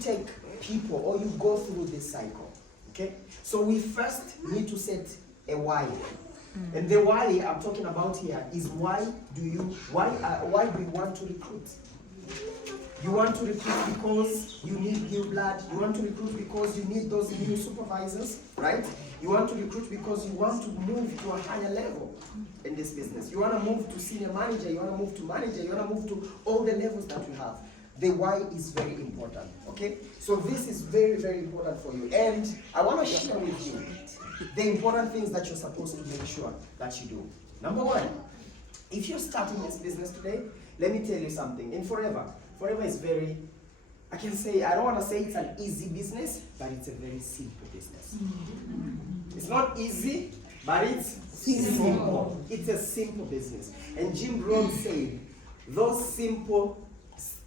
take people or you go through this cycle. Okay? So we first need to set a why. And the why I'm talking about here is why do you want to recruit? You want to recruit because you need new blood. You want to recruit because you need those new supervisors, right? You want to recruit because you want to move to a higher level in this business. You want to move to senior manager. You want to move to manager. You want to move to all the levels that we have. The why is very important, okay? So this is very, very important for you. And I want to share with you the important things that you're supposed to make sure that you do. Number one, if you're starting this business today, let me tell you something. In Forever is very, I don't want to say it's an easy business, but it's a very simple business. It's not easy, but it's simple. It's a simple business. And Jim Rohn said, those simple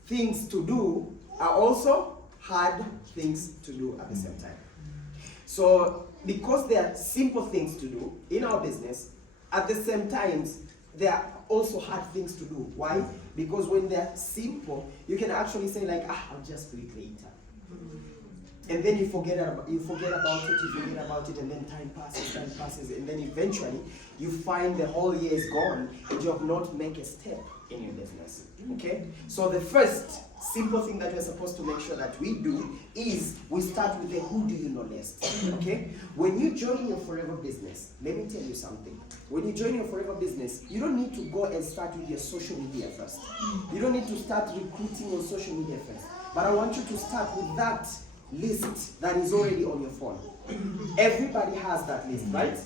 things to do are also hard things to do at the same time. So, because they are simple things to do in our business, at the same time, they are also hard things to do. Why? Because when they're simple, you can actually say like, I'll just do it later. And then you forget about it, and then time passes, and then eventually you find the whole year is gone and you have not made a step in your business. Okay? So the first simple thing that we're supposed to make sure that we do is we start with the who do you know list. Okay? When you join your Forever business, let me tell you something. When you join your Forever business, you don't need to go and start with your social media first. You don't need to start recruiting on social media first. But I want you to start with that list that is already on your phone. Everybody has that list, right?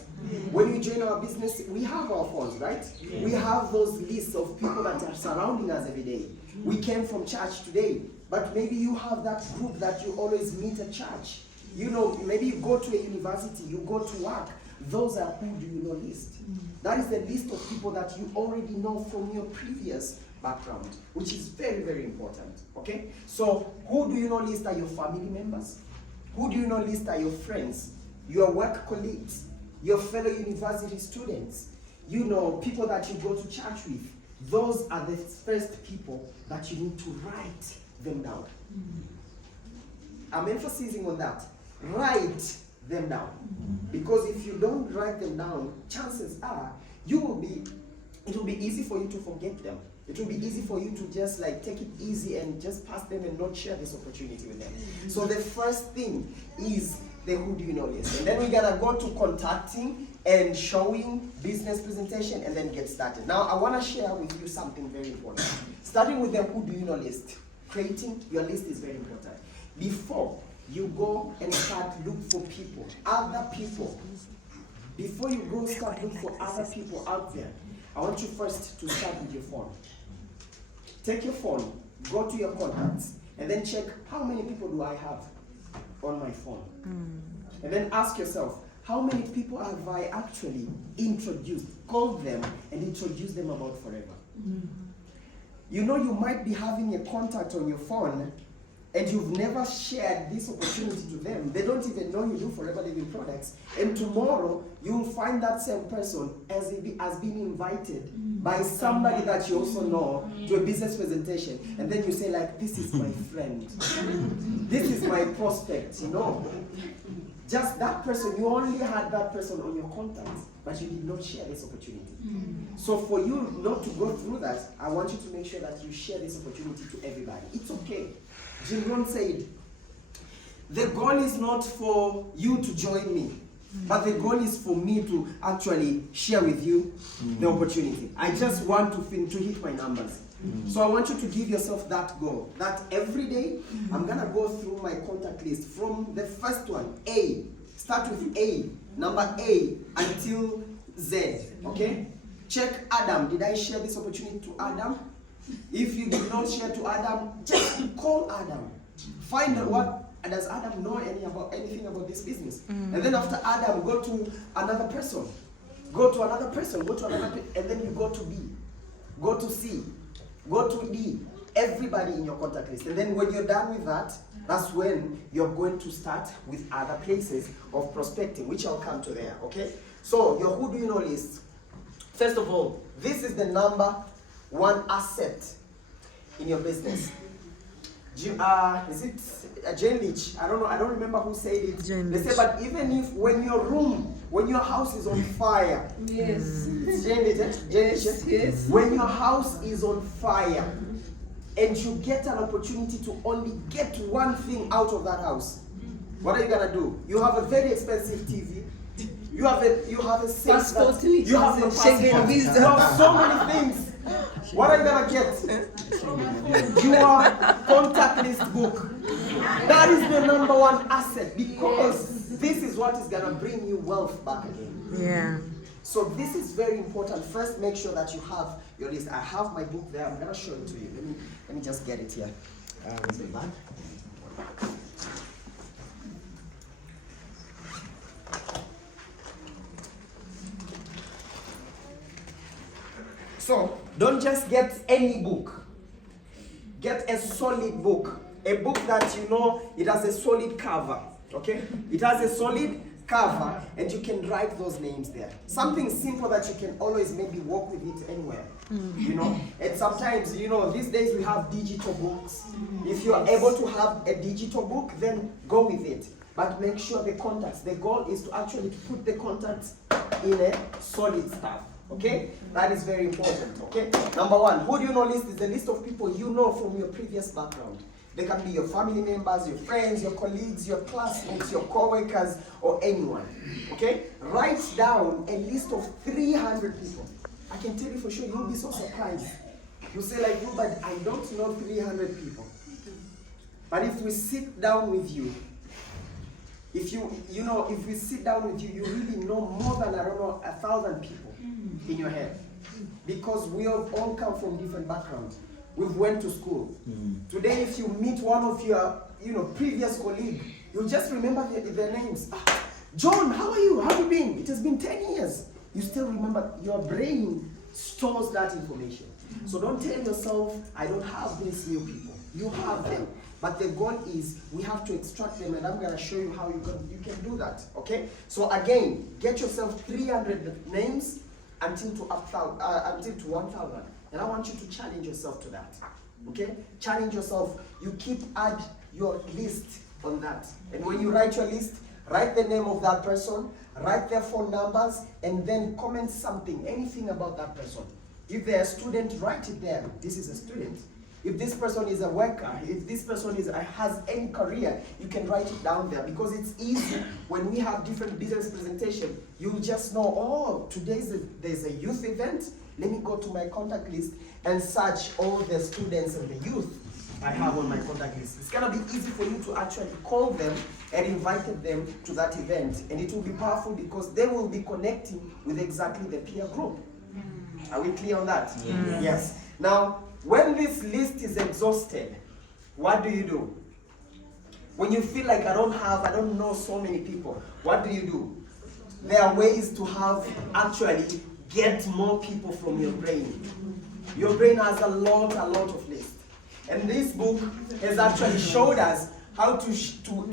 When we join our business, we have our phones, right? We have those lists of people that are surrounding us every day. We came from church today, but maybe you have that group that you always meet at church. You know, maybe you go to a university, you go to work. Those are who do you know list. That is the list of people that you already know from your previous background, which is very, very important, okay? So, who do you know list are your family members? Who do you know list are your friends, your work colleagues, your fellow university students, you know, people that you go to church with. Those are the first people that you need to write them down. I'm emphasizing on that. Write them down. Because if you don't write them down, chances are it will be easy for you to forget them. It will be easy for you to just like take it easy and just pass them and not share this opportunity with them. So the first thing is the who do you know list. And then we're gonna go to contacting and showing business presentation and then get started. Now I wanna share with you something very important. Starting with the who do you know list. Creating your list is very important. Before you go and start look for people, other people, before you go start look for other people out there, I want you first to start with your phone. Take your phone, go to your contacts, and then check how many people do I have on my phone. And then ask yourself, how many people have I actually introduced, called them, and introduced them about Forever? You know, you might be having a contact on your phone and you've never shared this opportunity to them. They don't even know you do Forever Living products. And tomorrow, you'll find that same person as being invited by somebody that you also know to a business presentation. And then you say like, this is my friend. This is my prospect, you know. Just that person, you only had that person on your contacts, but you did not share this opportunity. So for you not to go through that, I want you to make sure that you share this opportunity to everybody. It's okay. Jim Rohn said, the goal is not for you to join me, but the goal is for me to actually share with you the opportunity. I just want to hit my numbers. So I want you to give yourself that goal, that every day I'm going to go through my contact list from the first one, A. Start with A, number A until Z, okay? Check Adam. Did I share this opportunity to Adam? If you did not share to Adam, just call Adam. Find out what, does Adam know anything about this business? And then after Adam, go to another person. Go to another person, and then you go to B. Go to C. Go to D. Everybody in your contact list. And then when you're done with that, that's when you're going to start with other places of prospecting, which I'll come to there, okay? So, your who do you know list. First of all, this is the number one asset in your business. Is it Jane Leach, I don't remember who said it. They say, but even if when your house is on fire, Yes. it's Jane Leach, Jane Leach, Yes. when your house is on fire, and you get an opportunity to only get one thing out of that house, what are you gonna do? You have a very expensive TV. You have a safe that, you have your passport. You have so many things. What are you gonna get? Your contact list book. That is the number one asset, because this is what is gonna bring you wealth back again. Yeah. So this is very important. First, make sure that you have your list. I have my book there. I'm gonna show it to you. Let me just get it here. Where's my bag? So don't just get any book. Get a solid book. A book that you know it has a solid cover. Okay? It has a solid cover, and you can write those names there. Something simple that you can always maybe walk with it anywhere. You know, and sometimes, you know, these days we have digital books. If you are able to have a digital book, then go with it. But make sure the contacts, the goal is to actually put the contacts in a solid stuff. Okay? That is very important. Okay? Number one, who do you know list is the list of people you know from your previous background. They can be your family members, your friends, your colleagues, your classmates, your co-workers, or anyone. Okay? Write down a list of 300 people. I can tell you for sure, you'll be so surprised. You say like, but I don't know 300 people. But if we sit down with you, if we sit down with you, you really know more than, 1,000 people in your head. Because we have all come from different backgrounds. We've went to school. Today, if you meet one of your, previous colleague, you'll just remember their names. John, how are you? How have you been? It has been 10 years. You still remember. Your brain stores that information. So don't tell yourself, I don't have these new people. You have them. But the goal is we have to extract them, and I'm going to show you how you can do that. Okay? So again, get yourself 300 names until to 1,000. And I want you to challenge yourself to that. Okay? Challenge yourself. You add your list on that. And when you write your list, write the name of that person, write their phone numbers, and then comment something, anything about that person. If they're a student, write it there. This is a student. If this person is a worker, if this person has any career, you can write it down there, because it's easy when we have different business presentation. You just know, oh, there's a youth event. Let me go to my contact list and search all the students and the youth I have on my contact list. It's gonna be easy for you to actually call them and invite them to that event. And it will be powerful because they will be connecting with exactly the peer group. Are we clear on that? Yes. Yes. Now, when this list is exhausted, what do you do? When you feel like I don't know so many people, what do? There are ways to actually get more people from your brain. Your brain has a lot of lists. And this book has actually showed us how to go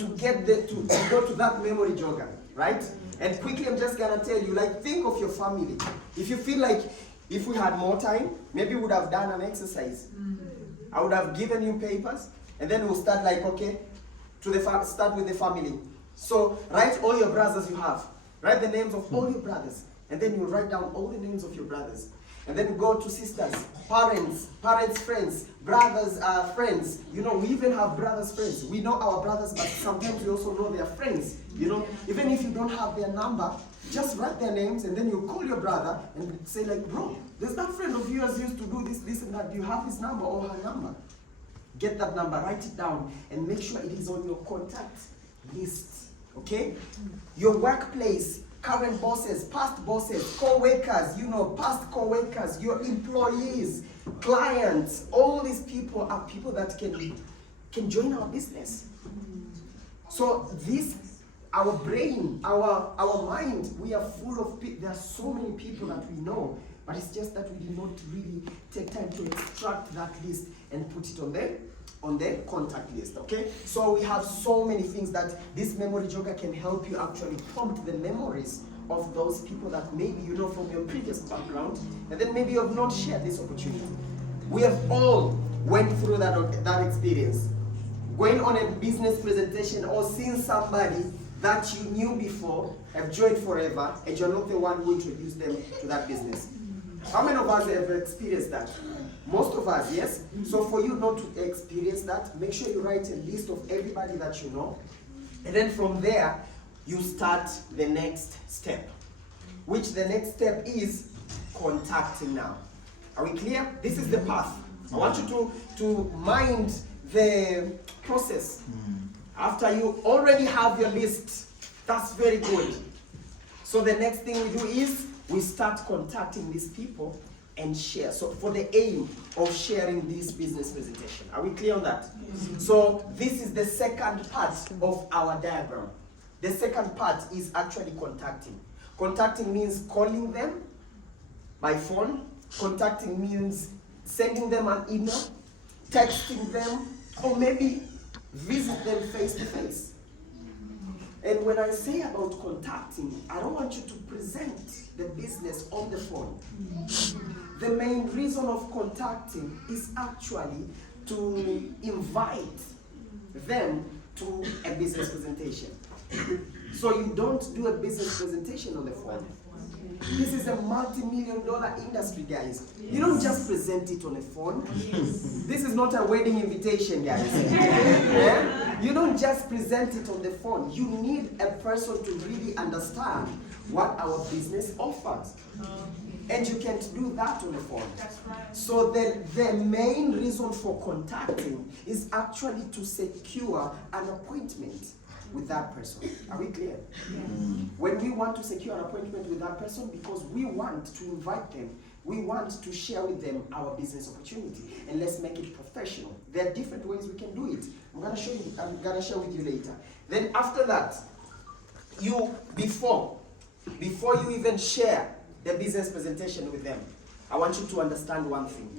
to that memory jogger, right? And quickly, I'm just gonna tell you, think of your family. If you feel like, if we had more time, maybe we would have done an exercise. I would have given you papers, and then we'll start start with the family. So write all your brothers you have. Write the names of all your brothers. And then you write down all the names of your brothers. And then go to sisters, parents, friends, brothers, friends. We even have brothers' friends. We know our brothers, but sometimes we also know their friends. Even if you don't have their number, just write their names, and then you call your brother and say bro, there's that friend of yours used to do this, and that. Do you have his number or her number? Get that number, write it down, and make sure it is on your contact list. Okay? Your workplace. Current bosses, past bosses, co-workers, past co-workers, your employees, clients, all these people are people that can join our business. So our brain, our mind, we are full of people. There are so many people that we know, but it's just that we did not really take time to extract that list and put it on the contact list, okay? So we have so many things that this memory jogger can help you actually prompt the memories of those people that maybe you know from your previous background, and then maybe you have not shared this opportunity. We have all went through that experience. going on a business presentation or seeing somebody that you knew before, have joined forever, and you're not the one who introduced them to that business. How many of us have experienced that? Most of us, yes? So for you not to experience that, make sure you write a list of everybody that you know. And then from there, you start the next step. Which the next step is contacting now. Are we clear? This is the path. I want you to mind the process. After you already have your list, that's very good. So the next thing we do is we start contacting these people and share. So for the aim of sharing this business presentation. Are we clear on that? Yes. So this is the second part of our diagram. The second part is actually contacting. Contacting means calling them by phone. Contacting means sending them an email, texting them, or maybe visit them face to face. And when I say about contacting, I don't want you to present the business on the phone. The main reason of contacting is actually to invite them to a business presentation. So you don't do a business presentation on the phone. This is a multi-million-dollar industry, guys. You don't just present it on a phone. This is not a wedding invitation, guys. Yeah? You don't just present it on the phone. You need a person to really understand what our business offers. And you can't do that on the phone. So the main reason for contacting is actually to secure an appointment with that person. Are we clear? Yeah. When we want to secure an appointment with that person, because we want to invite them, we want to share with them our business opportunity, and let's make it professional. There are different ways we can do it. I'm gonna share with you later. Then after that, before you even share the business presentation with them, I want you to understand one thing.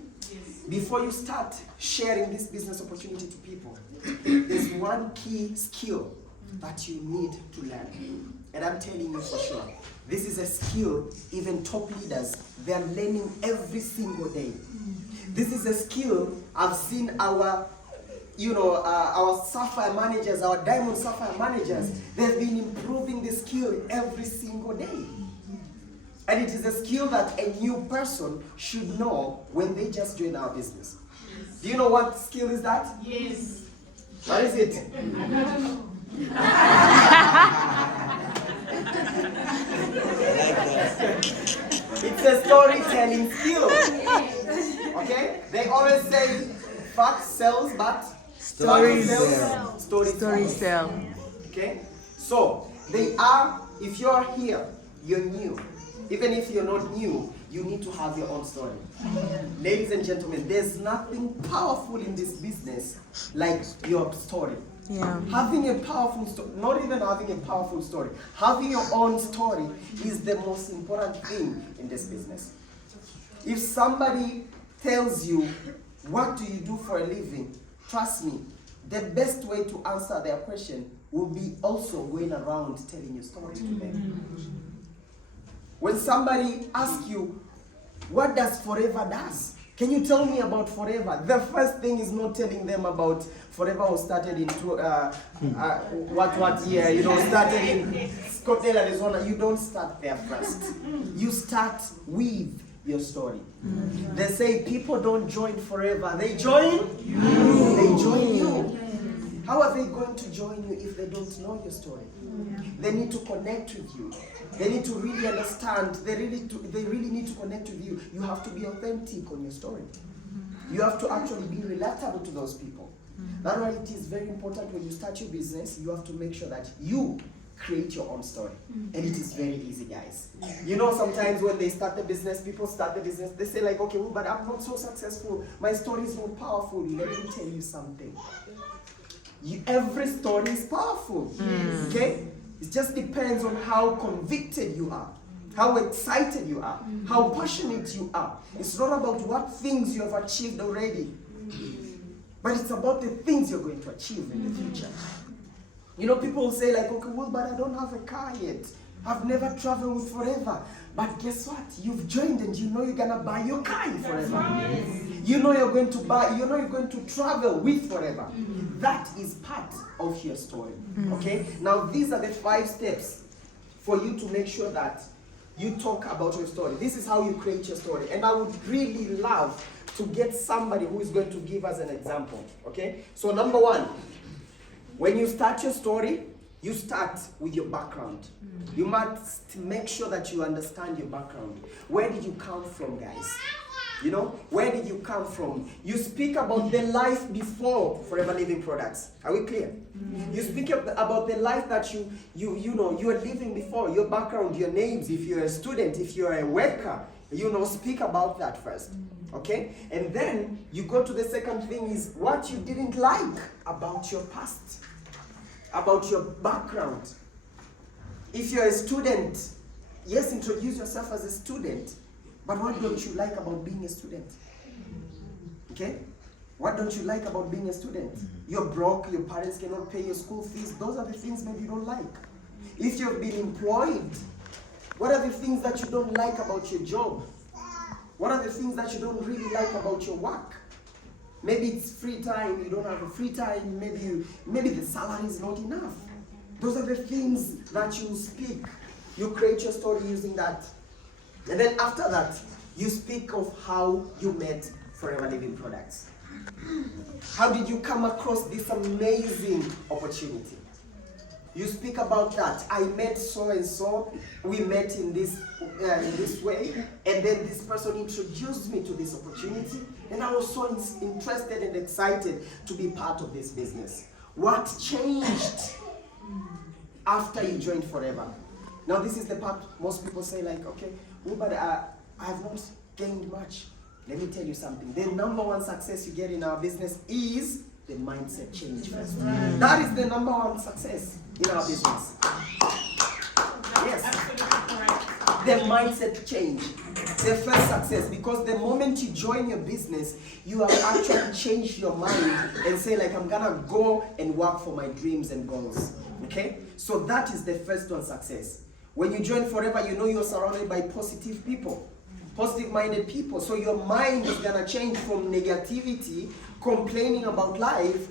Before you start sharing this business opportunity to people, there's one key skill that you need to learn. And I'm telling you for sure, this is a skill even top leaders, they are learning every single day. This is a skill I've seen our sapphire managers, our diamond sapphire managers, they've been improving this skill every single day. And it is a skill that a new person should know when they just join our business. Do you know what skill is that? Yes. What is it? It's a storytelling skill. Okay? They always say fact sells, but story sells. Okay? So they are, if you're here, you're new. Even if you're not new, you need to have your own story. Ladies and gentlemen, there's nothing powerful in this business like your story. Yeah. Having a powerful story, not even having a powerful story, having your own story is the most important thing in this business. If somebody tells you, what do you do for a living? Trust me, the best way to answer their question will be also going around telling your story to them. When somebody asks you, what does Forever does? Can you tell me about Forever? The first thing is not telling them about Forever was started in what year, started in Scottsdale, Arizona. You don't start there first. You start with your story. They say people don't join Forever, they join you. They join you. How are they going to join you if they don't know your story? They need to connect with you. They need to really understand. They really need to connect with you. You have to be authentic on your story. You have to actually be relatable to those people. That's why it is very important when you start your business, you have to make sure that you create your own story. And it is very easy, guys. Sometimes when they start the business, people start the business, they say like, okay, well, but I'm not so successful. My story is not powerful. Let me tell you something. Every story is powerful, okay? It just depends on how convicted you are, how excited you are, how passionate you are. It's not about what things you have achieved already, but it's about the things you're going to achieve in the future. People say like, okay, well, but I don't have a car yet. I've never traveled with forever. But guess what? You've joined and you know you're gonna buy your car in forever. You know you're going to buy, you know you're going to travel with forever. That is part of your story. Okay? Now these are the 5 steps for you to make sure that you talk about your story. This is how you create your story. And I would really love to get somebody who is going to give us an example. Okay? So number 1, when you start your story, you start with your background. You must make sure that you understand your background. Where did you come from, guys? You know, where did you come from? You speak about the life before Forever Living Products. Are we clear? You speak about the life that you are living before, your background, your names, if you're a student, if you're a worker, speak about that first. Okay? And then you go to the second thing is what you didn't like about your past, about your background. If you're a student, yes, introduce yourself as a student, but what don't you like about being a student? Okay? What don't you like about being a student? You're broke, your parents cannot pay your school fees. Those are the things maybe you don't like. If you've been employed, what are the things that you don't like about your job? What are the things that you don't really like about your work? Maybe it's free time, you don't have a free time, maybe the salary is not enough. Those are the things that you speak. You create your story using that. And then after that, you speak of how you met Forever Living Products. How did you come across this amazing opportunity? You speak about that. I met so and so. We met in this way, and then this person introduced me to this opportunity, and I was so interested and excited to be part of this business. What changed after you joined Forever? Now this is the part most people say, like, okay, but I have not gained much. Let me tell you something. The number 1 success you get in our business is the mindset change first. That is the number 1 success in our business. Yes. The mindset change. The first success. Because the moment you join your business, you have actually changed your mind and say, like, I'm gonna go and work for my dreams and goals. Okay? So that is the first 1 success. When you join Forever, you know you're surrounded by positive people. Positive-minded people. So your mind is gonna change from negativity, complaining about life,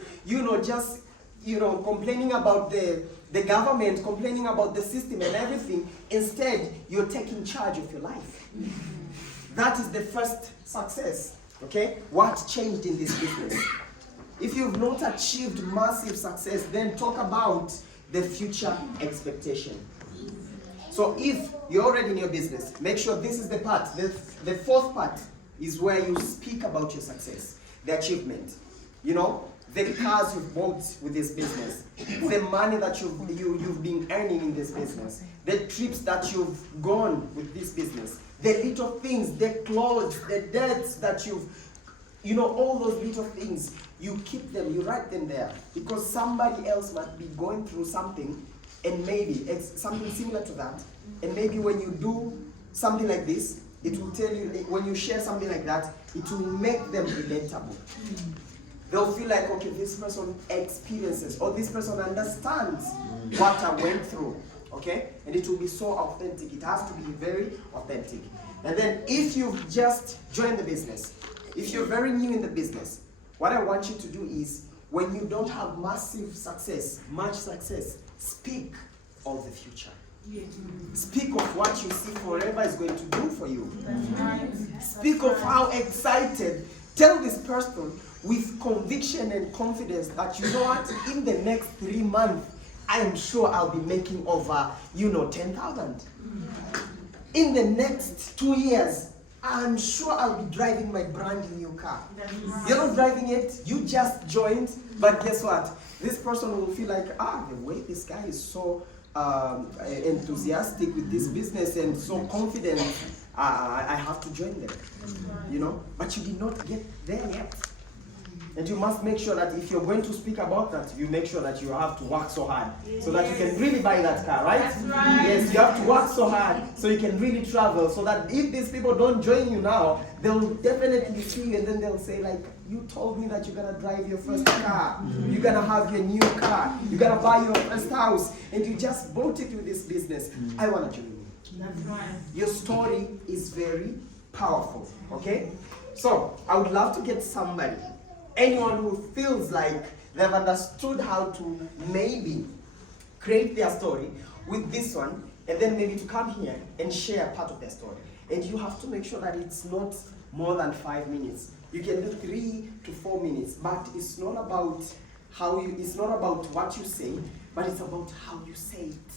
complaining about the government, complaining about the system and everything. Instead, you're taking charge of your life. That is the first success. Okay? What changed in this business? If you've not achieved massive success, then talk about the future expectation. So if you're already in your business, make sure this is the part. The 4th part is where you speak about your success, the achievement. The cars you've bought with this business, the money that you've been earning in this business, the trips that you've gone with this business, the little things, the clothes, the debts that all those little things, you keep them, you write them there, because somebody else might be going through something, and maybe it's something similar to that, and maybe when you do something like this, it will tell you, when you share something like that, it will make them relatable. They'll feel like, okay, this person experiences, or this person understands what I went through, okay? And it will be so authentic. It has to be very authentic. And then if you've just joined the business, if you're very new in the business, what I want you to do is, when you don't have massive success, much success, speak of the future. Speak of what you see Forever is going to do for you. Speak of how excited. Tell this person with conviction and confidence that, you know what, in the next 3 months, I am sure I'll be making over, 10,000. In the next 2 years, I'm sure I'll be driving my brand new car. You're not driving it, you just joined, but guess what? This person will feel like, the way this guy is so enthusiastic with this business and so confident, I have to join them. But you did not get there yet. And you must make sure that if you're going to speak about that, you make sure that you have to work so hard so that you can really buy that car, right? That's right. Yes, you have to work so hard so you can really travel, so that if these people don't join you now, they'll definitely see you and then they'll say, like, you told me that you're gonna drive your first car, you're gonna have your new car, you're gonna buy your first house, and you just bought it with this business. I wanna join you. That's right. Your story is very powerful, okay? So, I would love to get somebody, anyone who feels like they've understood how to maybe create their story with this one, and then maybe to come here and share part of their story. And you have to make sure that it's not more than 5 minutes. You can do 3 to 4 minutes, but it's not about it's not about what you say, but it's about how you say it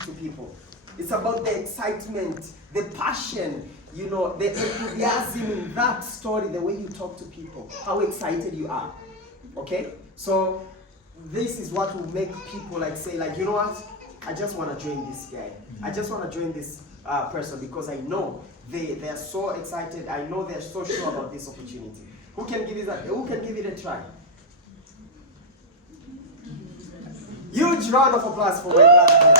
to people. It's about the excitement, the passion, you know, the enthusiasm in that story, the way you talk to people, how excited you are. Okay? So this is what will make people like say, like, you know what? I just want to join this guy. I just want to join this person because I know they are so excited. I know they're so sure about this opportunity. Who can give it a try? Huge round of applause for my brother.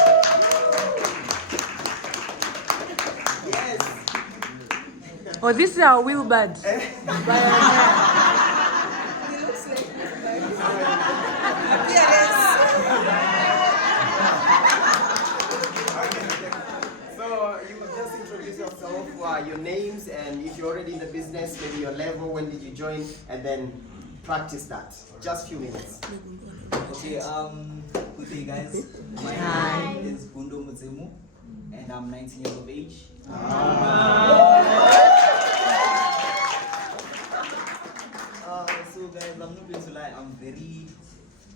Yes. Oh, this is our WILBARD. So you will just introduce yourself, your names, and if you're already in the business, maybe your level, when did you join, and then practice that. Just few minutes. Okay, good day guys. My name is Gundo Mutsemu and I'm 19 years of age. So guys, I'm not going to lie, I'm very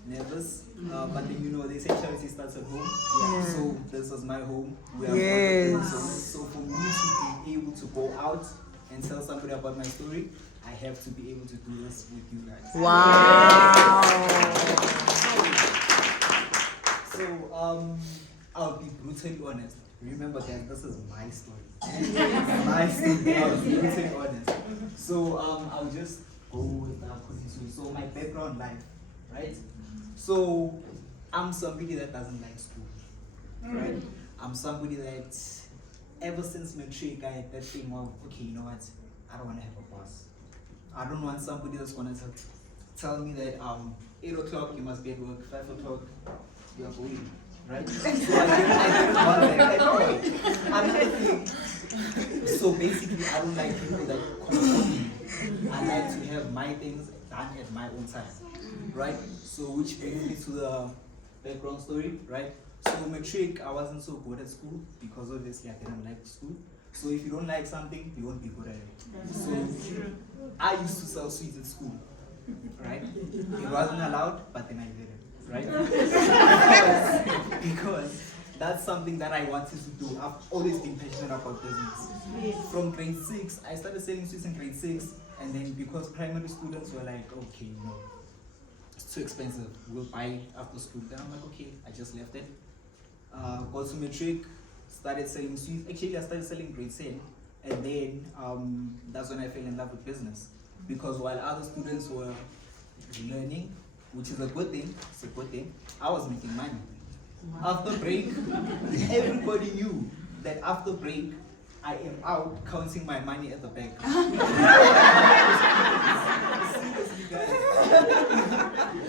nervous, but then you know, they say charity starts at home. Yeah. So this was my home. We are Yes. so for me to be able to go out and tell somebody about my story, I have to be able to do this with you guys. Wow. So I'll be brutally honest. Remember guys, this is my story. My story. I'll be brutally honest. So I'll just go with that. So my background life, right? So I'm somebody that doesn't like school, right? I'm somebody that ever since matric I had that thing of, okay, you know what? I don't want to have a boss. I don't want somebody that's gonna tell me that 8 o'clock you must be at work, 5 o'clock you are going, right? So I didn't want that. Another thing. So basically, I don't like people that control me. I like to have my things done at my own time, right? So which brings me to the background story, right? So matric, I wasn't so good at school because obviously I didn't like school. So if you don't like something, you won't be good at it. So I used to sell sweets at school, right? It wasn't allowed, but then I did it, right? because that's something that I wanted to do. I've always been passionate about business. From grade 6, I started selling sweets in grade 6, and then because primary students were like, okay, you know, it's too expensive, we'll buy after school. Then I'm like, okay, I just left it. Got to matric, started selling sweets. Actually, I started selling grade 10, and then that's when I fell in love with business. Because while other students were learning, which is a good thing, it's a good thing, I was making money. After break, everybody knew that after break, I am out counting my money at the bank. Seriously, guys.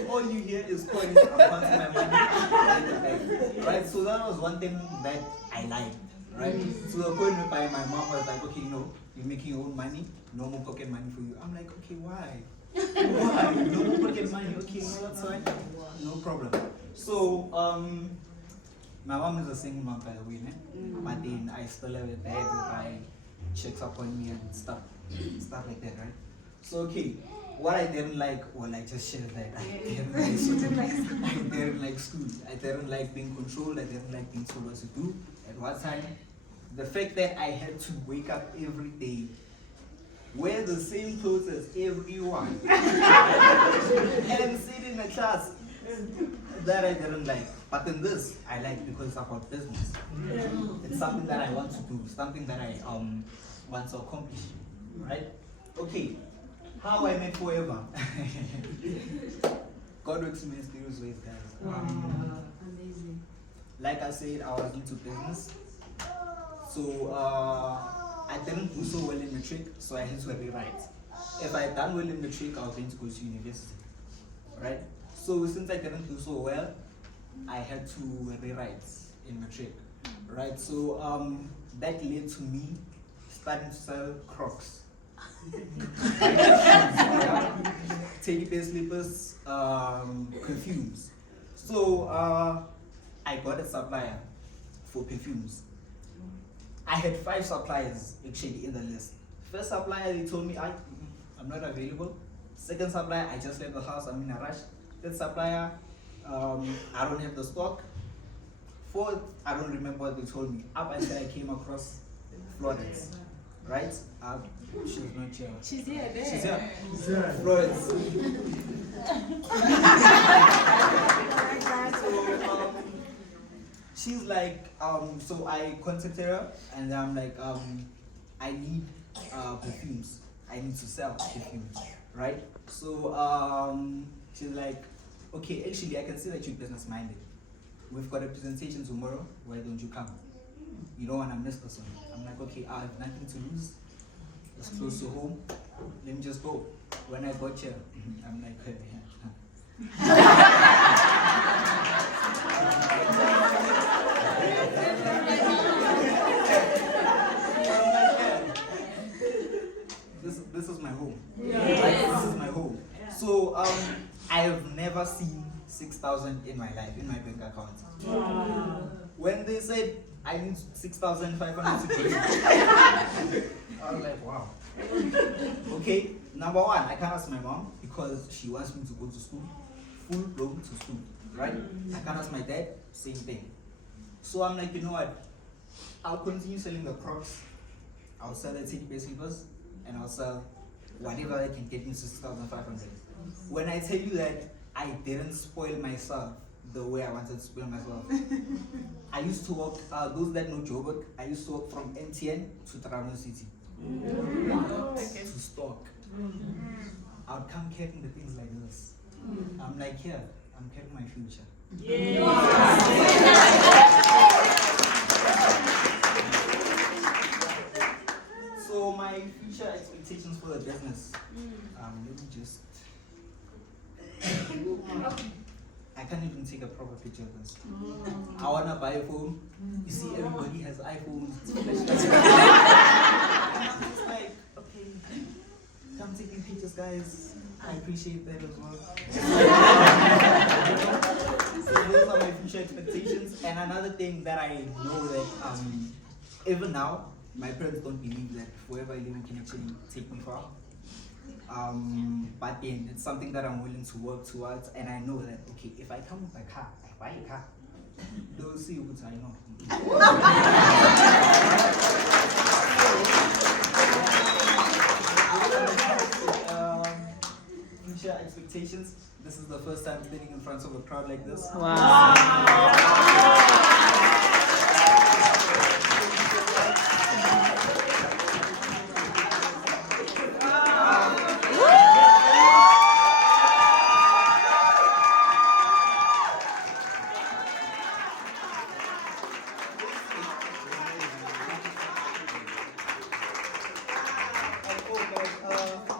All you hear is coins. I'm counting my money at the bank. Right? So that was one thing that I liked. Right? So the point whereby my mom was like, okay, you know, you're making your own money, no more pocket money for you. I'm like, okay, why? Why? No more pocket money, okay, no, that's fine. No problem. So, my mom is a single mom, by the way, but then I still have a dad whereby checks up on me and stuff like that, right? So, okay, what I didn't like, well, I just shared that I didn't like school. I didn't like school. I didn't like being controlled. I didn't like being told what to do. At what time? The fact that I had to wake up every day, wear the same clothes as everyone, and sit in a class, that I didn't like. But in this, I like because it's about business. It's something that I want to do, something that I want to accomplish, right? Okay, how I met forever. God works in mysterious ways, guys. Amazing. Like I said, I was into business. So I didn't do so well in matric, so I had to rewrite. if I had done well in matric, I was going to go to university, right? So since I didn't do so well, I had to rewrite in matric, right? So that led to me starting to sell Crocs. Teddy bear slippers, perfumes. So I got a supplier for perfumes. I had 5 suppliers actually in the list. First supplier, they told me I'm not available. Second supplier, I just left the house, I'm in a rush. Third supplier, I don't have the stock. Fourth, I don't remember what they told me. Up until I came across Florence, right? She's not here. She's here, there. She's here. Florence. So, she's like, so I contacted her and I'm like, I need perfumes. I need to sell perfumes, right? So she's like, okay, actually I can see that you're business minded. We've got a presentation tomorrow, why don't you come? You don't want to miss this one. I'm like, okay, I have nothing to lose. It's close to home. Let me just go. When I got here, I'm like, hey, This is my home. Yes. Like, this is my home. So I have never seen 6,000 in my life in my bank account. Wow. When they said I need 6,500 to join, I was like, wow. Okay, number one, I can't ask my mom because she wants me to go to school, full blown to school, right? I can't ask my dad, same thing. So I'm like, you know what? I'll continue selling the Crocs. I'll sell the teddy bear slippers, and I'll sell whatever I can get into 6,500. When I tell you that I didn't spoil myself the way I wanted to spoil myself, I used to walk, those that know Joburg, I used to walk from MTN to Toronto City to stock. I would come carrying the things like this. I'm like, here, I'm carrying my future. So my future expectations for the business, let me just, I can't even take a proper picture of this. I wanna buy a phone. You see, everybody has iPhones. It's like, okay, come taking pictures, guys. I appreciate that as well. So those are my future expectations. And another thing that I know that even now, my parents don't believe that forever living can actually take me far. But then it's something that I'm willing to work towards, and I know that okay, if I come with a car, I buy a car, they'll see what I know. Future expectations. This is the first time standing in front of a crowd like this. Wow.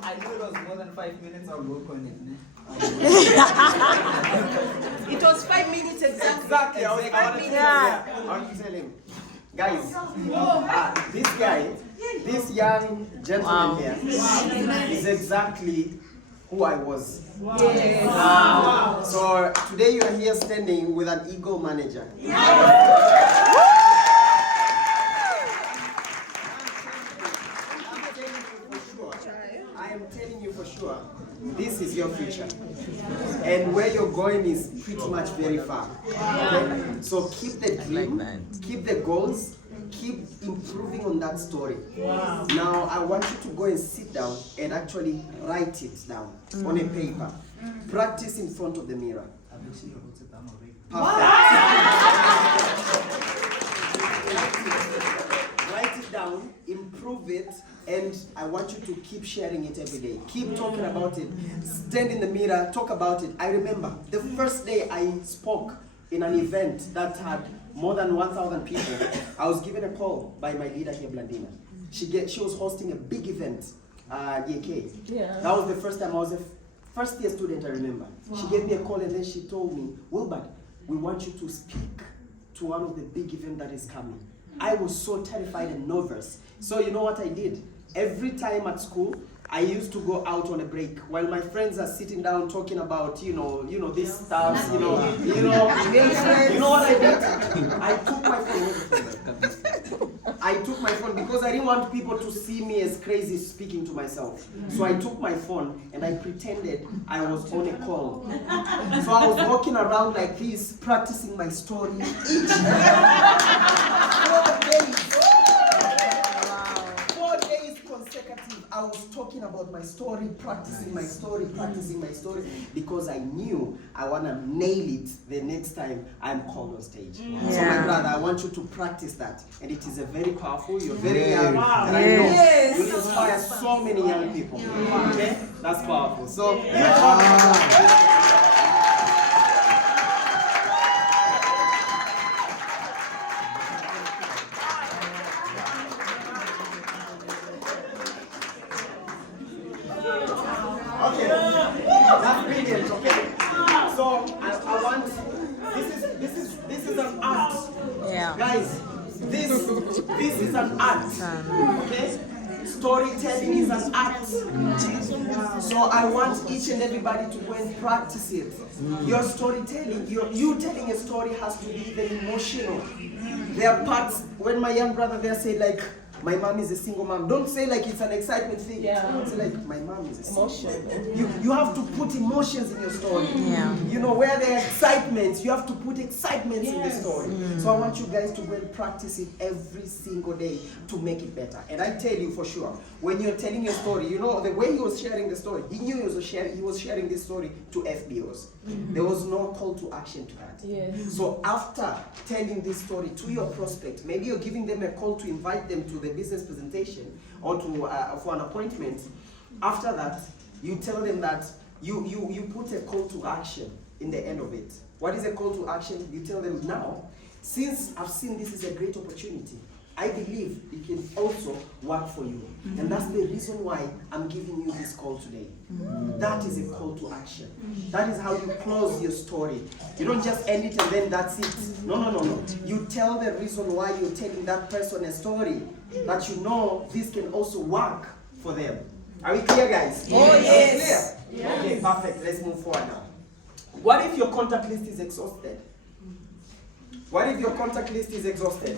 I knew it was more than 5 minutes. I'll work on it. It was 5 minutes exactly. Exactly. I want to tell him, guys, this young gentleman here is exactly who I was. Yes. Wow. So today you are here standing with an ego manager. I am telling you for sure, this is your future. And where you're going is pretty much very far. Okay? So keep the dream, keep the goals, keep improving on that story. Wow. Now I want you to go and sit down and actually write it down on a paper. Practice in front of the mirror. I've actually wrote it down already. Perfect. Write it down, improve it, and I want you to keep sharing it every day. Keep talking about it. Stand in the mirror, talk about it. I remember the first day I spoke in an event that had more than 1,000 people. I was given a call by my leader here, Blandina. She was hosting a big event DK. Yeah. That was the first time I was a first year student, I remember. She gave me a call and then she told me, Wilbard, we want you to speak to one of the big events that is coming. I was so terrified and nervous. So you know what I did? Every time at school, I used to go out on a break while my friends are sitting down talking about, you know, this stuff, you know what I did? I took my phone. I took my phone because I didn't want people to see me as crazy speaking to myself. So I took my phone and I pretended I was on a call. So I was walking around like this, practicing my story each 4 days. 4 days consecutive, I was talking about my story, practicing my story, because I knew I want to nail it the next time I'm called on stage. So my brother, I want you to practice that. And it is a very powerful, you're very young, and I know you inspire so many young people. Okay? That's powerful. So, okay, that's brilliant. Okay, so I want this is an art, guys. This is an art. Okay, storytelling is an art. So I want each and everybody to go and practice it. Your storytelling, you telling a story has to be very emotional. There are parts when my young brother there said like, my mom is a single mom. Don't say like it's an excitement thing. Yeah. Say like my mom is a single mom. You have to put emotions in your story. You know, where there are excitements, you have to put excitement in the story. So I want you guys to go and practice it every single day to make it better. And I tell you for sure, when you're telling your story, you know, the way he was sharing the story, he knew he was sharing this story to FBOs. There was no call to action to that. So after telling this story to your prospect, maybe you're giving them a call to invite them to the business presentation or to for an appointment. After that, you tell them that you put a call to action in the end of it. What is a call to action? You tell them now, since I've seen this is a great opportunity, I believe it can also work for you. And that's the reason why I'm giving you this call today. That is a call to action. That is how you close your story. You don't just end it and then that's it. No. You tell the reason why you're telling that person a story, that you know this can also work for them. Are we clear, guys? Oh, yes. Clear? Okay, perfect. Let's move forward now. What if your contact list is exhausted? What if your contact list is exhausted?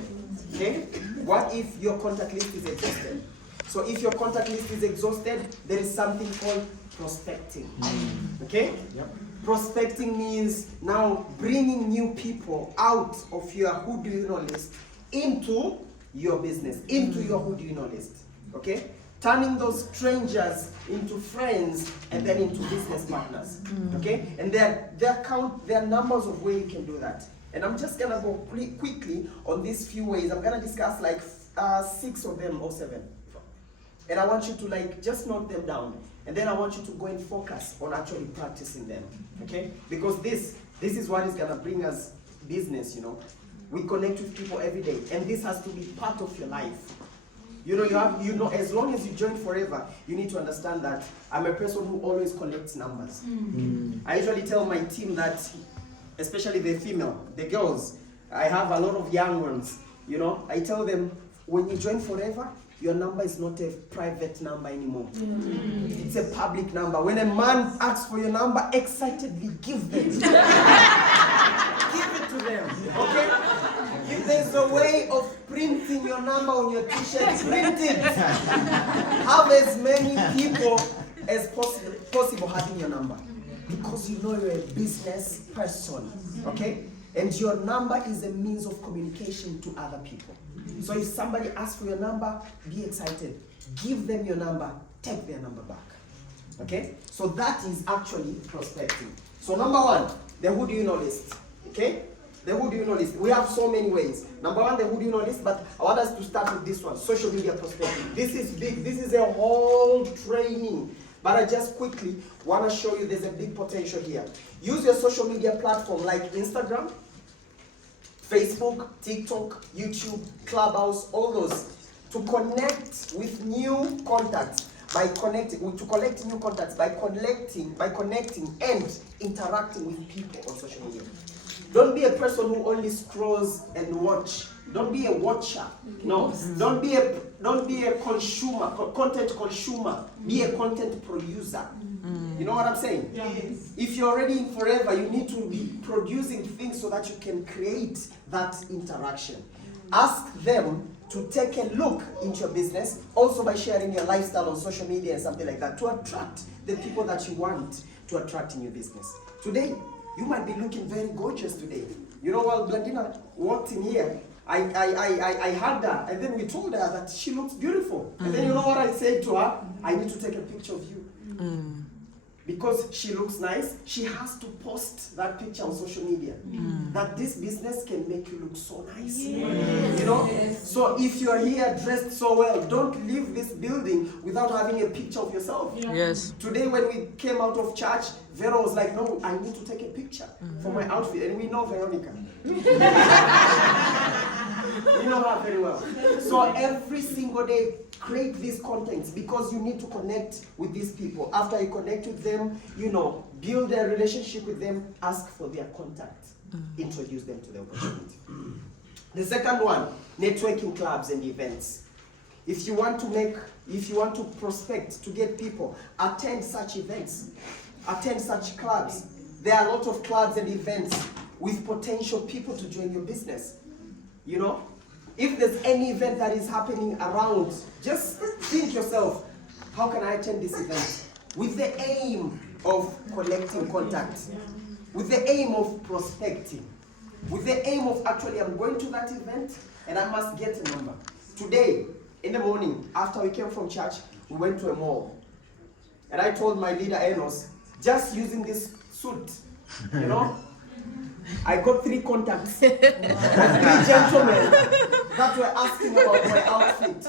Okay? What if your contact list is exhausted? So if your contact list is exhausted, there is something called prospecting. Okay? Prospecting means now bringing new people out of your who do you know list into your business, into your who do you know list. Okay? Turning those strangers into friends and then into business partners. Okay? And there are numbers of ways you can do that. And I'm just gonna go quickly on these few ways. I'm gonna discuss like 6 of them or 7. And I want you to like just note them down. And then I want you to go and focus on actually practicing them. Okay? Because this is what is gonna bring us business, you know. We connect with people every day. And this has to be part of your life. You know, as long as you join forever, you need to understand that I'm a person who always collects numbers. I usually tell my team that, especially the female, the girls, I have a lot of young ones, you know, I tell them, when you join forever, your number is not a private number anymore. It's a public number. When a man asks for your number, excitedly give them. Give it to them, okay? If there's a way of printing your number on your t-shirt, print it. Have as many people as possible having your number. Because you know you're a business person, okay? And your number is a means of communication to other people. So if somebody asks for your number, be excited. Give them your number, take their number back. Okay? So that is actually prospecting. So number 1, the who do you know list. Okay? The who do you know list. We have so many ways. Number 1, the who do you know list, but I want us to start with this one, social media prospecting. This is big. This is a whole training. But I just quickly want to show you there's a big potential here. Use your social media platform like Instagram, Facebook, TikTok, YouTube, Clubhouse, all those to connect with new contacts. by connecting, to collect new contacts, by connecting and interacting with people on social media. Don't be a person who only scrolls and watch. Don't be a watcher. No. Don't be a consumer, content consumer. Be a content producer. You know what I'm saying? Yes. If you're already in forever, you need to be producing things so that you can create that interaction. Ask them to take a look into your business, also by sharing your lifestyle on social media and something like that, to attract the people that you want to attract in your business. Today, you might be looking very gorgeous today. You know, while Blandina walked in here, I had her, and then we told her that she looks beautiful. And then you know what I said to her? I need to take a picture of you. Because she looks nice, she has to post that picture on social media. That this business can make you look so nice. You know? So if you're here dressed so well, don't leave this building without having a picture of yourself. Yes. Today when we came out of church, Vera was like, no, I need to take a picture for my outfit. And we know Veronica. We know her very well. So every single day, create these contents because you need to connect with these people. After you connect with them, you know, build a relationship with them, ask for their contact, introduce them to the opportunity. The second one, networking clubs and events. If you want to prospect, to get people, attend such events, attend such clubs. There are a lot of clubs and events with potential people to join your business. You know, if there's any event that is happening around, just think yourself, how can I attend this event? With the aim of collecting contacts, with the aim of prospecting, with the aim of actually, I'm going to that event and I must get a number. Today, in the morning, after we came from church, we went to a mall. And I told my leader, Enos, just using this suit, you know, I got 3 contacts, 3 gentlemen that were asking about my outfit.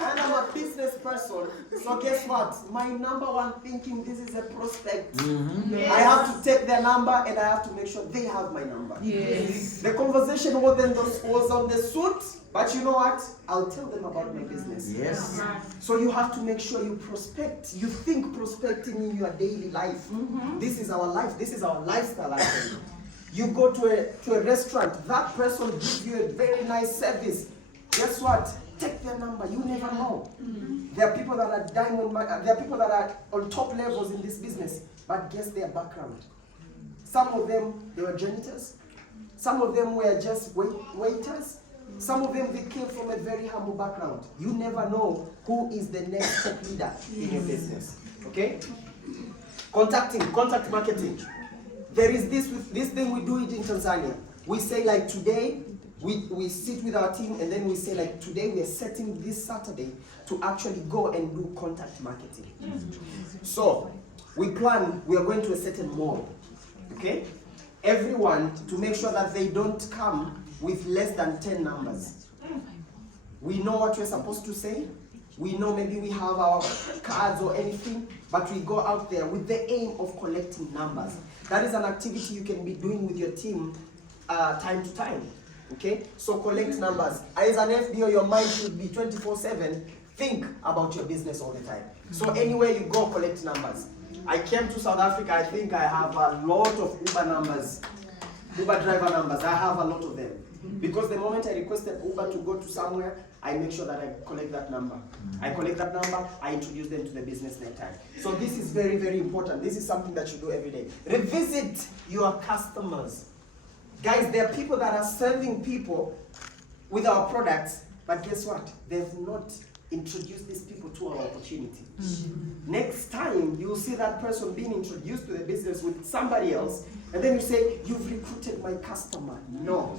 And I'm a business person, so guess what? My number one thinking, this is a prospect. I have to take their number and I have to make sure they have my number. Yes. The conversation was on the suit, but you know what? I'll tell them about my business. Yes. So you have to make sure you prospect. You think prospecting in your daily life. This is our life. This is our lifestyle actually. You go to a restaurant, that person gives you a very nice service. Guess what? Take their number. You never know. There are people that are there are people that are on top levels in this business, but guess their background. Some of them, they were janitors. Some of them were just waiters. Some of them, they came from a very humble background. You never know who is the next top leader in your business. Okay? Contact marketing. There is this thing, we do it in Tanzania. We say like today, we sit with our team and then we say like today we are setting this Saturday to actually go and do contact marketing. So we plan, we are going to a certain mall. Okay? Everyone to make sure that they don't come with less than 10 numbers. We know what we're supposed to say. We know maybe we have our cards or anything, but we go out there with the aim of collecting numbers. That is an activity you can be doing with your team time to time. Okay? So collect numbers. As an FBO, your mind should be 24/7. Think about your business all the time. So anywhere you go, collect numbers. I came to South Africa, I think I have a lot of Uber numbers. Uber driver numbers, I have a lot of them. Because the moment I requested Uber to go to somewhere, I make sure that I collect that number. I collect that number, I introduce them to the business next time. So this is very, very important. This is something that you do every day. Revisit your customers. Guys, there are people that are serving people with our products, but guess what? They've not introduced these people to our opportunity. Next time, you will see that person being introduced to the business with somebody else, and then you say, you've recruited my customer. No,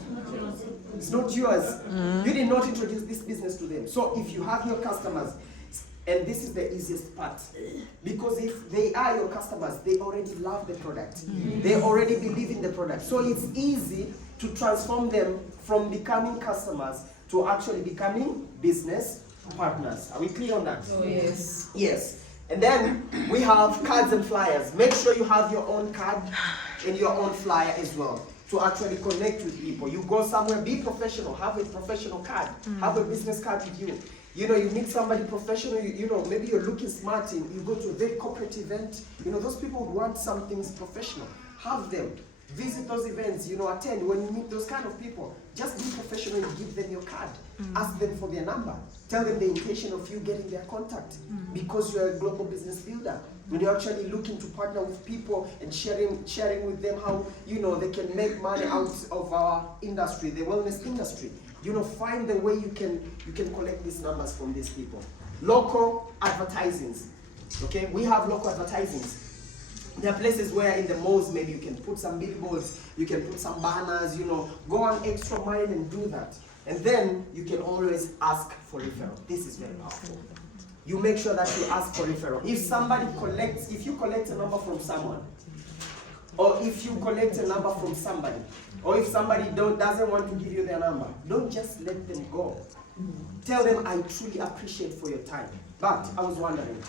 it's not yours. You did not introduce this business to them. So if you have your customers, and this is the easiest part, because if they are your customers, they already love the product. They already believe in the product. So it's easy to transform them from becoming customers to actually becoming business partners. Are we clear on that? Oh, yes. Yes. And then we have cards and flyers. Make sure you have your own card and your own flyer as well to actually connect with people. You go somewhere, be professional, have a professional card, have a business card with you. You know, you meet somebody professional, you know, maybe you're looking smart and you go to a very corporate event. You know, those people would want something professional. Have them. Visit those events, you know, attend. When you meet those kind of people, just be professional and give them your card. Ask them for their number. Tell them the intention of you getting their contact because you're a global business builder. When you're actually looking to partner with people and sharing with them how, you know, they can make money out of our industry, the wellness industry. You know, find the way you can collect these numbers from these people. Local advertisings. Okay, we have local advertisings. There are places where in the malls maybe you can put some billboards, you can put some banners, you know, go an extra mile and do that. And then you can always ask for referral. This is very powerful. You make sure that you ask for referral. If you collect a number from someone, or if you collect a number from somebody, or if somebody doesn't want to give you their number, don't just let them go. Tell them, I truly appreciate for your time. But I was wondering,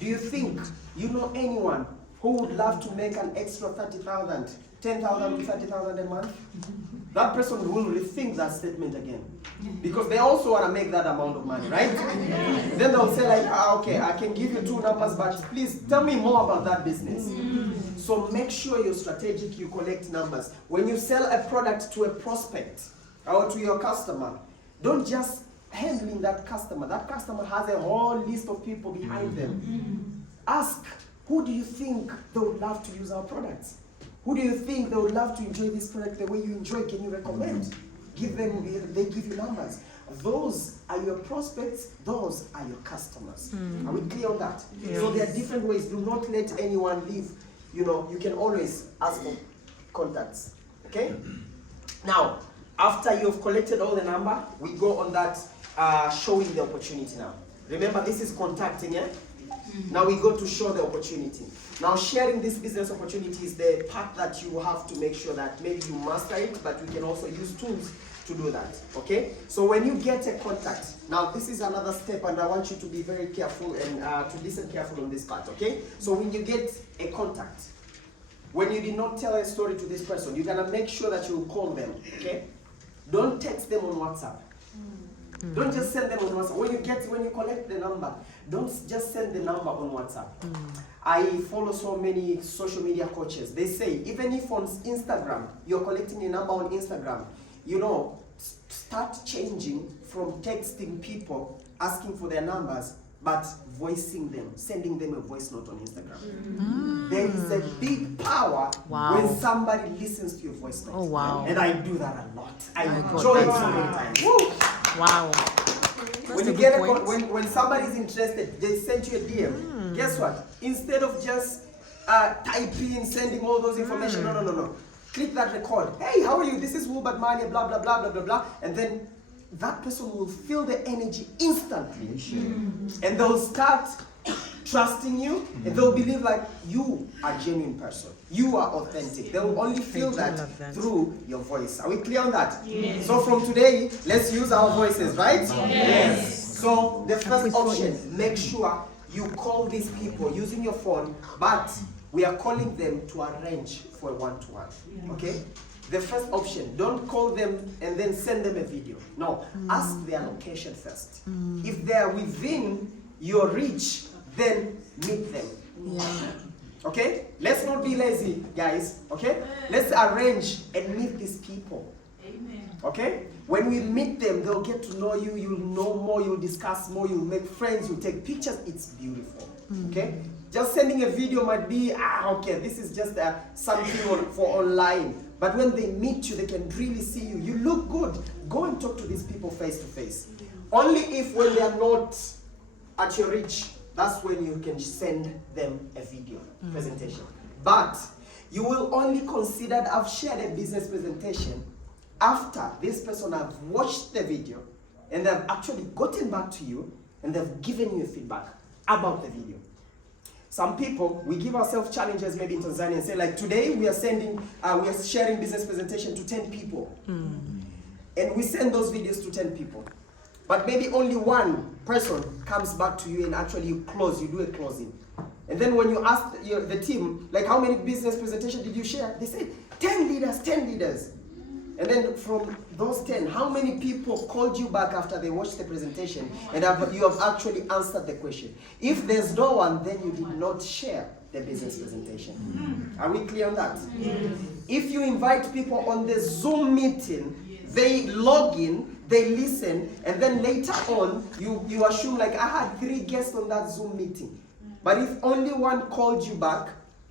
do you think you know anyone who would love to make an extra 30,000, 10,000 to 30,000 a month? That person will rethink that statement again. Because they also want to make that amount of money, right? Then they'll say like, okay, I can give you 2 numbers, but please tell me more about that business. So make sure you're strategic, you collect numbers. When you sell a product to a prospect or to your customer, don't just handling that customer. That customer has a whole list of people behind them. Ask, who do you think they would love to use our products? Who do you think they would love to enjoy this product the way you enjoy? Can you recommend? Give them, they give you numbers. Those are your prospects, those are your customers. Are we clear on that? Yes. So there are different ways. Do not let anyone leave. You know, you can always ask for contacts. Okay? Now, after you've collected all the number, we go on that showing the opportunity now. Remember, this is contacting, yeah? Now we go to show the opportunity. Now sharing this business opportunity is the part that you have to make sure that maybe you master it, but we can also use tools to do that, okay? So when you get a contact, now this is another step and I want you to be very careful and to listen carefully on this part, okay? So when you get a contact, when you did not tell a story to this person, you're gonna make sure that you call them, okay? Don't text them on WhatsApp. Don't just send them on WhatsApp. When you collect the number, don't just send the number on WhatsApp. I follow so many social media coaches. They say, even if on Instagram, you're collecting a number on Instagram, you know, start changing from texting people, asking for their numbers, but voicing them, sending them a voice note on Instagram. There is a big power when somebody listens to your voice note. Oh, wow. And I do that a lot. I got enjoy it that. so many times. Woo! Wow. When you get when somebody's interested, they send you a DM. Guess what? Instead of just typing, sending all those information, no. Click that record. Hey, how are you? This is WILBARD, MALLYA, blah, blah, blah, blah, blah, blah. And then that person will feel the energy instantly. And they'll start trusting you, and they'll believe like you are a genuine person. You are authentic. They will only feel that through your voice. Are we clear on that? Yes. So from today, let's use our voices, right? Yes. So the first option, make sure you call these people using your phone, but we are calling them to arrange for a one-to-one. Okay? The first option, don't call them and then send them a video. No, ask their location first. If they are within your reach, then meet them. Okay? Let's not be lazy, guys. Okay? Let's arrange and meet these people. Okay? When we meet them, they'll get to know you, you'll know more, you'll discuss more, you'll make friends, you'll take pictures. It's beautiful. Okay? Just sending a video might be, okay, this is just something for online. But when they meet you, they can really see you. You look good. Go and talk to these people face to face. Only if when they are not at your reach, that's when you can send them a video presentation. But you will only consider I've shared a business presentation after this person have watched the video and they've actually gotten back to you and they've given you feedback about the video. Some people, we give ourselves challenges maybe in Tanzania and say like today we are sharing business presentation to 10 people. And we send those videos to 10 people. But maybe only one person comes back to you and actually you do a closing. And then when you ask the team, like how many business presentations did you share? They say 10 leaders, 10 leaders. And then from those 10, how many people called you back after they watched the presentation and you have actually answered the question? If there's no one, then you did not share the business presentation. Are we clear on that? If you invite people on the Zoom meeting, they log in, they listen, and then later on, you assume like, I had 3 guests on that Zoom meeting. But if only one called you back,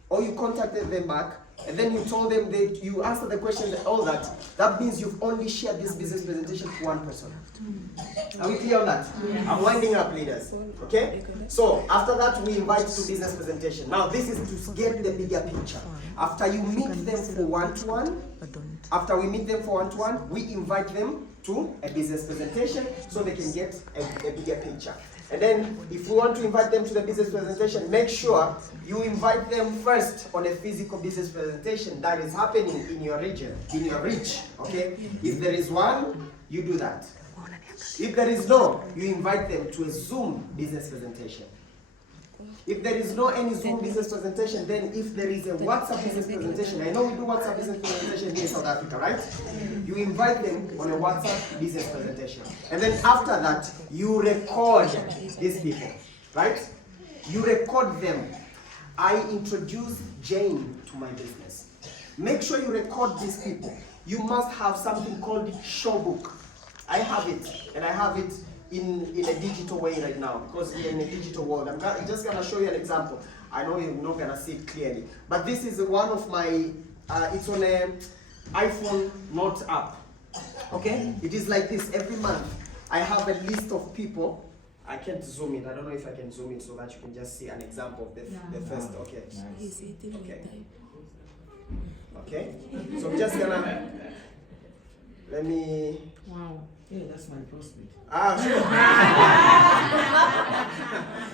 or you contacted them back, and then you told them that you answered the questions and all that, that means you've only shared this business presentation to one person. Are we clear on that? Yeah. I'm winding up, leaders. Okay? So after that, we invite to business presentation. Now this is to get the bigger picture. After you meet them for one-to-one, after we meet them for one-to-one, we invite them to a business presentation so they can get a bigger picture. And then if we want to invite them to the business presentation, make sure you invite them first on a physical business presentation that is happening in your region, in your reach, okay? If there is one, you do that. If there is no, you invite them to a Zoom business presentation. If there is no any Zoom business presentation, then if there is a WhatsApp business presentation, I know we do WhatsApp business presentation here in South Africa, right? You invite them on a WhatsApp business presentation. And then after that, you record these people, right? You record them. I introduce Jane to my business. Make sure you record these people. You must have something called showbook. I have it, and I have it in a digital way right now, because we're in a digital world. I'm just going to show you an example. I know you're not going to see it clearly, but this is one of my, it's on a iPhone Note app, okay? It is like this. Every month, I have a list of people. I can't zoom it. I don't know if I can zoom it so that you can just see an example of the first, okay? Okay. Okay, so I'm just going to, let me, Wow. Yeah, that's my prospect. Sure.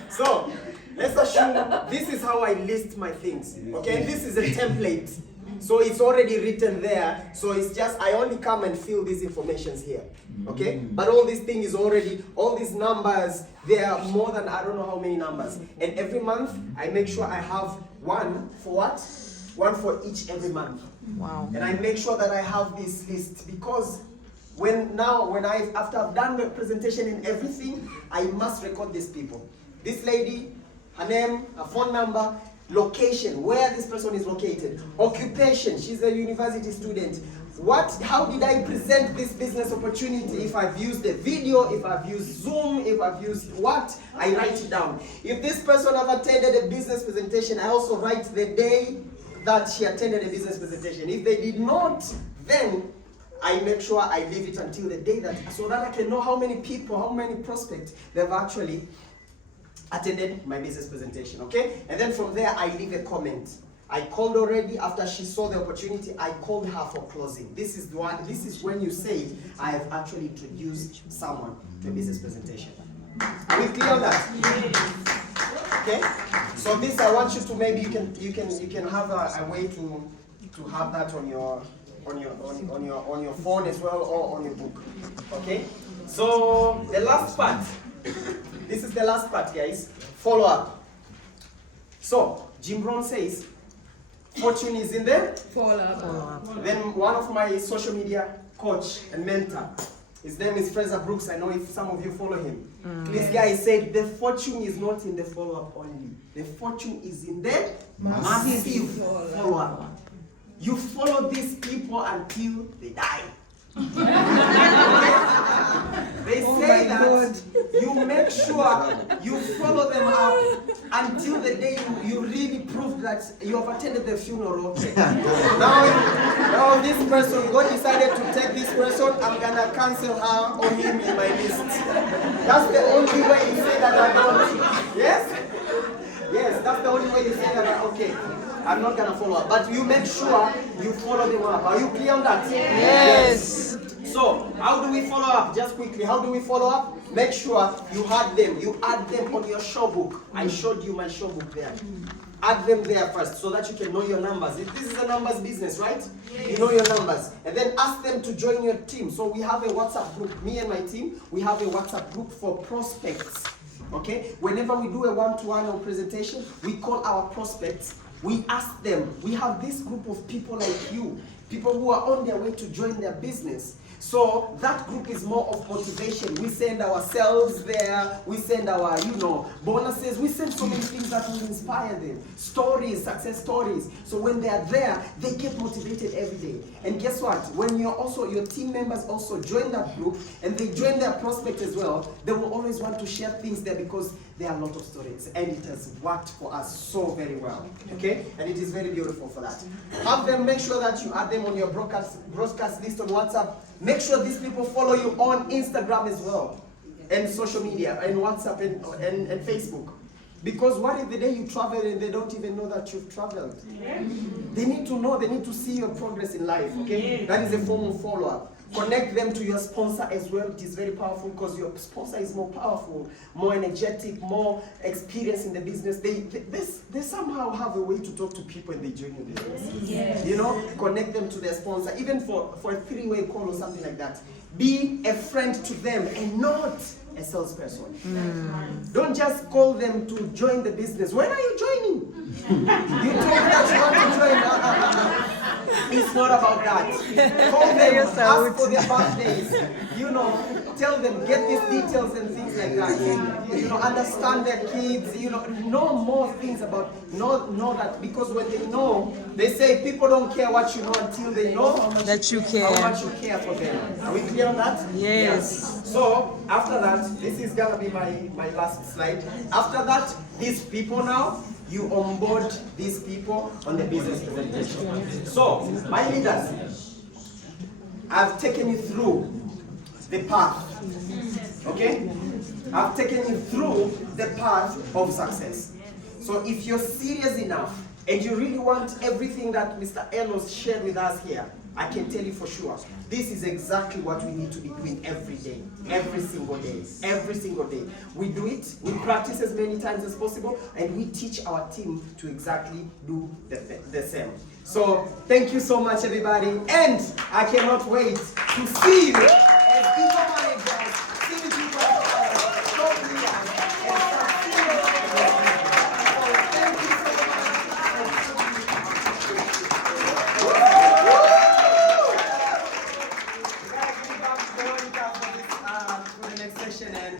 So, let's assume this is how I list my things. Okay, this is a template. So it's already written there. So it's just, I only come and fill these informations here. Okay, but all this thing is already, all these numbers, there are more than, I don't know how many numbers. And every month, I make sure I have one for what? One for each every month. Wow. And I make sure that I have this list, because after I've done the presentation and everything, I must record these people. This lady, her name, her phone number, location, where this person is located, occupation, she's a university student. How did I present this business opportunity? If I've used a video, if I've used Zoom, if I've used what, I write it down. If this person have attended a business presentation, I also write the day that she attended a business presentation. If they did not, then I make sure I leave it until the day so that I can know how many people, how many prospects they've actually attended my business presentation, okay? And then from there, I leave a comment. I called already after she saw the opportunity. I called her for closing. This is when you say I have actually introduced someone to a business presentation. Are we clear on that? Okay. So this, I want you to, maybe you can have a way to have that on your phone as well, or on your book. Okay. So the last part. This is the last part, guys. Follow up. So Jim Brown says, fortune is in the Follow up. Then one of my social media coach and mentor, his name is Fraser Brooks. I know if some of you follow him. This guy said the fortune is not in the follow-up only. The fortune is in the massive follow-up. You follow these people until they die. They say that you make sure you follow them up until the day you really prove that you have attended the funeral. Okay. Now this person, God decided to take this person, I'm gonna cancel her or him in my list. That's the only way you say that I don't. Yes? Yes, that's the only way you say that okay. I'm not gonna follow up, but you make sure you follow them up. Are you clear on that? Yes. So, how do we follow up? Just quickly, how do we follow up? Make sure you add them. You add them on your show book. I showed you my show book there. Add them there first so that you can know your numbers. If this is a numbers business, right? Yes. You know your numbers. And then ask them to join your team. So we have a WhatsApp group. Me and my team, we have a WhatsApp group for prospects. Okay? Whenever we do a one-to-one or presentation, we call our prospects. We ask them. We have this group of people like you. people who are on their way to join their business. So that group is more of motivation. We send ourselves there, we send our, bonuses, we send so many things that will inspire them. Stories, success stories. So when they are there, they get motivated every day. And guess what? When your team members also join that group and they join their prospect as well, they will always want to share things there because there are a lot of stories. And it has worked for us so very well. Okay? And it is very beautiful for that. Have them, make sure that you add them on your broadcast list on WhatsApp. Make sure these people follow you on Instagram as well, and social media, and WhatsApp, and Facebook. Because what if the day you travel and they don't even know that you've traveled? They need to know, they need to see your progress in life, okay? That is a form of follow-up. Connect them to your sponsor as well. It is very powerful because your sponsor is more powerful, more energetic, more experienced in the business. They somehow have a way to talk to people when they join your business. Yes. Connect them to their sponsor, even for a 3-way call or something like that. Be a friend to them and not a salesperson. Don't just call them to join the business. When are you joining? You told me that you want to join. It's not about that. Call them, ask for their birthdays. Tell them, get these details and things like that. Understand their kids. Know more things about. Know that, because when they know, they say people don't care what you know until they know That you care. how much you care for them. Are we clear on that? Yes. So after that, this is gonna be my last slide. After that, these people now, you onboard these people on the business presentation. So, my leaders, I've taken you through the path, okay? I've taken you through the path of success. So if you're serious enough and you really want everything that Mr. Elos shared with us here, I can tell you for sure, this is exactly what we need to be doing every day, every single day, every single day. We do it, we practice as many times as possible, and we teach our team to exactly do the same. So, thank you so much, everybody, and I cannot wait to see you as people managers